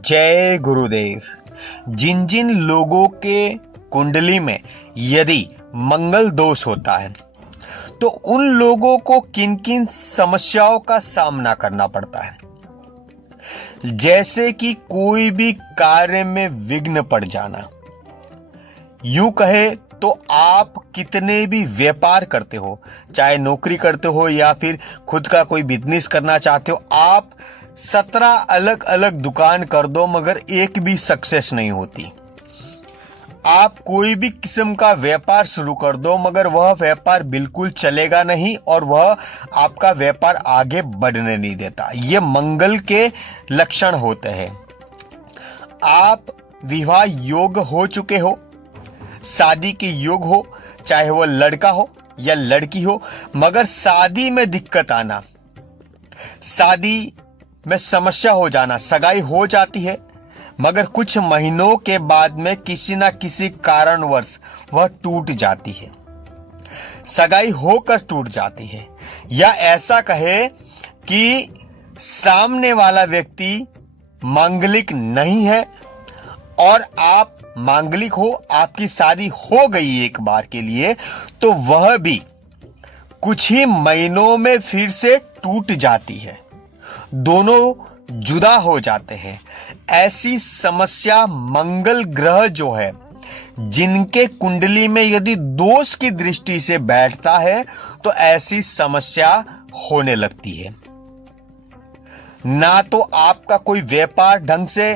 जय गुरुदेव। जिन जिन लोगों के कुंडली में यदि मंगल दोष होता है तो उन लोगों को किन किन समस्याओं का सामना करना पड़ता है, जैसे कि कोई भी कार्य में विघ्न पड़ जाना। यूं कहे तो आप कितने भी व्यापार करते हो, चाहे नौकरी करते हो या फिर खुद का कोई बिजनेस करना चाहते हो, आप 17 अलग अलग दुकान कर दो मगर एक भी सक्सेस नहीं होती। आप कोई भी किस्म का व्यापार शुरू कर दो मगर वह व्यापार बिल्कुल चलेगा नहीं और वह आपका व्यापार आगे बढ़ने नहीं देता। ये मंगल के लक्षण होते हैं। आप विवाह योग्य हो चुके हो, शादी के योग हो, चाहे वो लड़का हो या लड़की हो, मगर शादी में दिक्कत आना, शादी में समस्या हो जाना, सगाई हो जाती है मगर कुछ महीनों के बाद में किसी ना किसी कारणवश वह टूट जाती है, सगाई होकर टूट जाती है, या ऐसा कहे कि सामने वाला व्यक्ति मांगलिक नहीं है और आप मांगलिक हो, आपकी शादी हो गई एक बार के लिए, तो वह भी कुछ ही महीनों में फिर से टूट जाती है, दोनों जुदा हो जाते हैं। ऐसी समस्या मंगल ग्रह जो है, जिनके कुंडली में यदि दोष की दृष्टि से बैठता है तो ऐसी समस्या होने लगती है। ना तो आपका कोई व्यापार ढंग से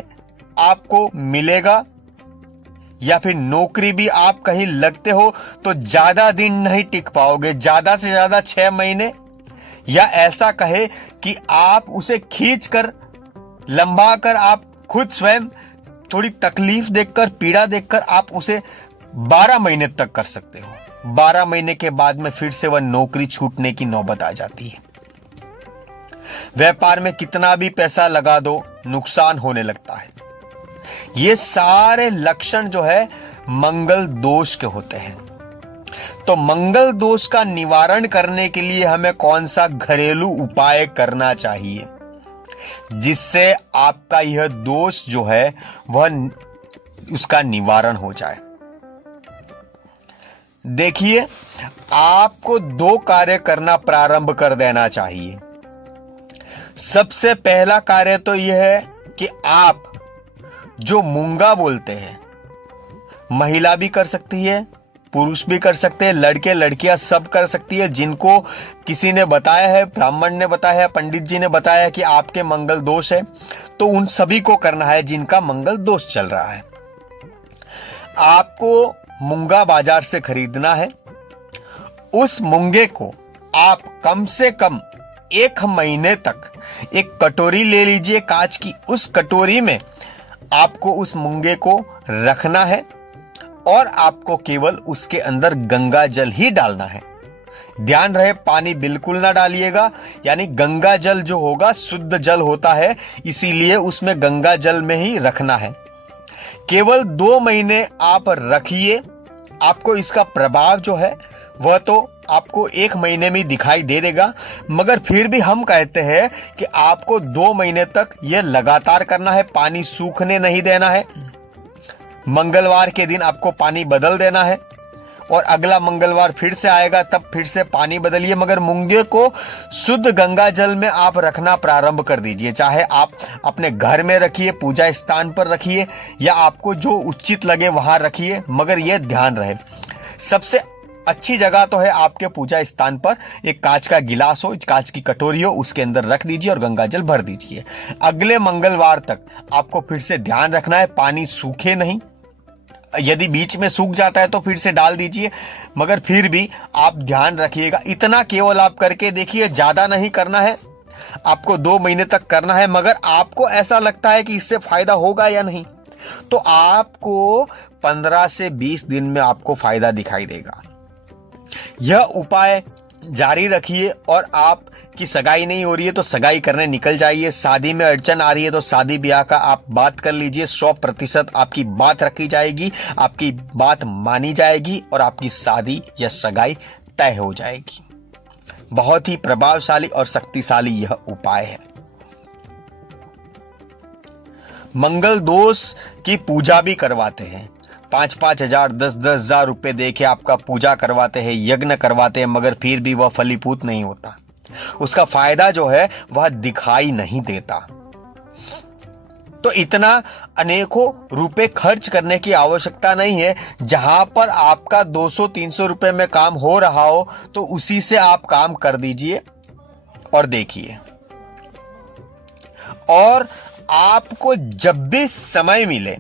आपको मिलेगा, या फिर नौकरी भी आप कहीं लगते हो तो ज्यादा दिन नहीं टिक पाओगे, ज्यादा से ज्यादा 6 महीने, या ऐसा कहे कि आप उसे खींच कर लंबा कर आप खुद स्वयं थोड़ी तकलीफ देखकर, पीड़ा देखकर आप उसे 12 महीने तक कर सकते हो। 12 महीने के बाद में फिर से वह नौकरी छूटने की नौबत आ जाती है। व्यापार में कितना भी पैसा लगा दो, नुकसान होने लगता है। ये सारे लक्षण जो है मंगल दोष के होते हैं। तो मंगल दोष का निवारण करने के लिए हमें कौन सा घरेलू उपाय करना चाहिए जिससे आपका यह दोष जो है वह उसका निवारण हो जाए? देखिए, आपको 2 कार्य करना प्रारंभ कर देना चाहिए। सबसे पहला कार्य तो यह है कि आप जो मूंगा बोलते हैं, महिला भी कर सकती है, पुरुष भी कर सकते हैं, लड़के लड़कियां सब कर सकती है। जिनको किसी ने बताया है, ब्राह्मण ने बताया है, पंडित जी ने बताया है कि आपके मंगल दोष है, तो उन सभी को करना है जिनका मंगल दोष चल रहा है। आपको मूंगा बाजार से खरीदना है। उस मूंगे को आप कम से कम 1 महीने तक एक कटोरी ले लीजिए कांच की। उस कटोरी में आपको उस मूंगे को रखना है और आपको केवल उसके अंदर गंगा जल ही डालना है। ध्यान रहे, पानी बिल्कुल ना डालिएगा, यानी गंगा जल जो होगा शुद्ध जल होता है, इसीलिए उसमें गंगा जल में ही रखना है। केवल 2 महीने आप रखिए। आपको इसका प्रभाव जो है वह तो आपको 1 महीने में दिखाई दे देगा, मगर फिर भी हम कहते हैं कि आपको 2 महीने तक यह लगातार करना है। पानी सूखने नहीं देना है। मंगलवार के दिन आपको पानी बदल देना है और अगला मंगलवार फिर से आएगा, तब फिर से पानी बदलिए, मगर मूंगे को शुद्ध गंगा जल में आप रखना प्रारंभ कर दीजिए। चाहे आप अपने घर में रखिए, पूजा स्थान पर रखिए, या आपको जो उचित लगे वहां रखिए, मगर यह ध्यान रहे सबसे अच्छी जगह तो है आपके पूजा स्थान पर एक कांच का गिलास हो, कांच की कटोरी हो, उसके अंदर रख दीजिए और गंगा जल भर दीजिए। अगले मंगलवार तक आपको फिर से ध्यान रखना है पानी सूखे नहीं। यदि बीच में सूख जाता है तो फिर से डाल दीजिए, मगर फिर भी आप ध्यान रखिएगा। इतना केवल आप करके देखिए, ज्यादा नहीं करना है। आपको 2 महीने तक करना है, मगर आपको ऐसा लगता है कि इससे फायदा होगा या नहीं, तो आपको 15 से 20 दिन में आपको फायदा दिखाई देगा। यह उपाय जारी रखिए और आप की सगाई नहीं हो रही है तो सगाई करने निकल जाइए। शादी में अड़चन आ रही है तो शादी ब्याह का आप बात कर लीजिए। 100% आपकी बात रखी जाएगी, आपकी बात मानी जाएगी और आपकी शादी या सगाई तय हो जाएगी। बहुत ही प्रभावशाली और शक्तिशाली यह उपाय है। मंगल दोष की पूजा भी करवाते हैं। 5-5 हजार 10-10 हजार रुपए देके आपका पूजा करवाते हैं, यज्ञ करवाते हैं, मगर फिर भी वह फलीभूत नहीं होता। उसका फायदा जो है वह दिखाई नहीं देता। तो इतना अनेकों रुपए खर्च करने की आवश्यकता नहीं है। जहां पर आपका 200-300 रुपए में काम हो रहा हो तो उसी से आप काम कर दीजिए और देखिए। और आपको जब भी समय मिले,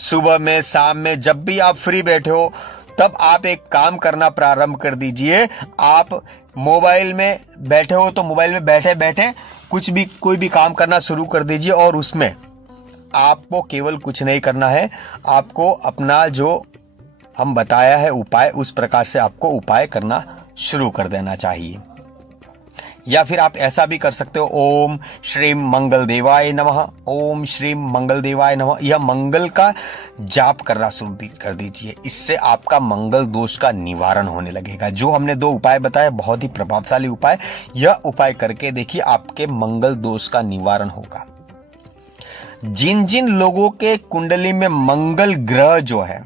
सुबह में, शाम में, जब भी आप फ्री बैठे हो, तब आप एक काम करना प्रारंभ कर दीजिए। आप मोबाइल में बैठे हो तो मोबाइल में बैठे बैठे कोई भी काम करना शुरू कर दीजिए। और उसमें आपको केवल कुछ नहीं करना है, आपको अपना जो हम बताया है उपाय, उस प्रकार से आपको उपाय करना शुरू कर देना चाहिए। या फिर आप ऐसा भी कर सकते हो, ओम श्री मंगल देवाय नमः, ओम श्री मंगल देवाय नमः, यह मंगल का जाप करना शुरू कर दीजिए। इससे आपका मंगल दोष का निवारण होने लगेगा। जो हमने 2 उपाय बताए, बहुत ही प्रभावशाली उपाय, यह उपाय करके देखिए, आपके मंगल दोष का निवारण होगा। जिन जिन लोगों के कुंडली में मंगल ग्रह जो है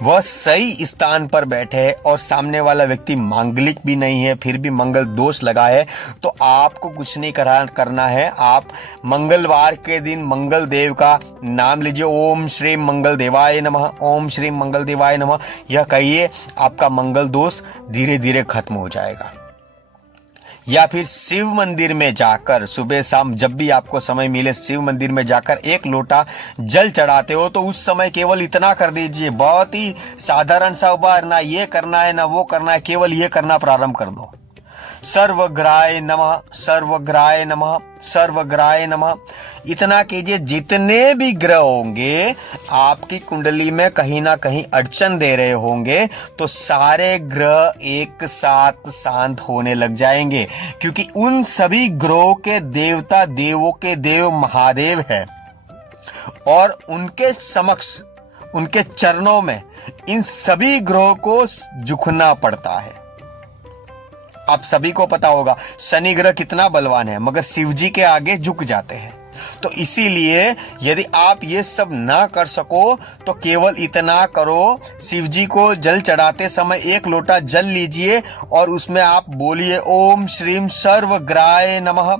वह सही स्थान पर बैठे है और सामने वाला व्यक्ति मांगलिक भी नहीं है, फिर भी मंगल दोष लगा है, तो आपको कुछ नहीं करना है। आप मंगलवार के दिन मंगल देव का नाम लीजिए, ओम श्री मंगल देवाय नमः, ओम श्री मंगल देवाय नमः, यह कहिए, आपका मंगल दोष धीरे धीरे खत्म हो जाएगा। या फिर शिव मंदिर में जाकर सुबह शाम जब भी आपको समय मिले, शिव मंदिर में जाकर 1 लोटा जल चढ़ाते हो तो उस समय केवल इतना कर दीजिए। बहुत ही साधारण सा उपाय, ना ये करना है ना वो करना है, केवल ये करना प्रारंभ कर दो। सर्वग्रहाय नमः, सर्वग्रहाय नमः, सर्वग्रहाय नमः, इतना कीजिए। जितने भी ग्रह होंगे आपकी कुंडली में कहीं ना कहीं अड़चन दे रहे होंगे तो सारे ग्रह एक साथ शांत होने लग जाएंगे, क्योंकि उन सभी ग्रहों के देवता देवों के देव महादेव है और उनके समक्ष, उनके चरणों में इन सभी ग्रहों को झुकना पड़ता है। आप सभी को पता होगा शनि ग्रह कितना बलवान है, मगर शिव जी के आगे झुक जाते हैं। तो इसीलिए यदि आप ये सब ना कर सको तो केवल इतना करो, शिव जी को जल चढ़ाते समय 1 लोटा जल लीजिए और उसमें आप बोलिए, ओम श्रीम सर्वग्रहाय नमः,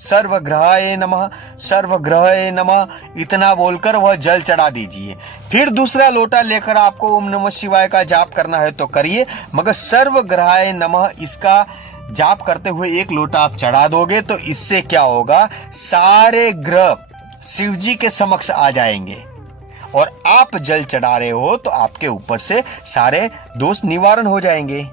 सर्वग्रहाय नमः, सर्वग्रहाय नमः, इतना बोलकर वह जल चढ़ा दीजिए। फिर दूसरा लोटा लेकर आपको ओम नमः शिवाय का जाप करना है तो करिए, मगर सर्वग्रहाय नमः इसका जाप करते हुए 1 लोटा आप चढ़ा दोगे तो इससे क्या होगा, सारे ग्रह शिव जी के समक्ष आ जाएंगे और आप जल चढ़ा रहे हो तो आपके ऊपर से सारे दोष निवारण हो जाएंगे।